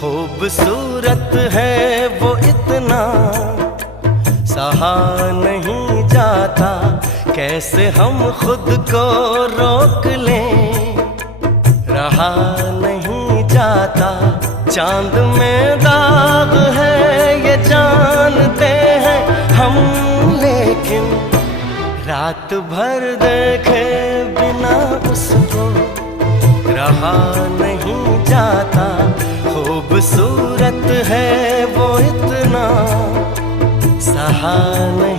खूबसूरत है वो इतना, सहा नहीं जाता, कैसे हम खुद को रोक लें, रहा नहीं जाता। चांद में दाग है ये जानते हैं हम, लेकिन रात भर देखे बिना उसको रहा नहीं जाता। खूबसूरत है वो इतना, सहा नहीं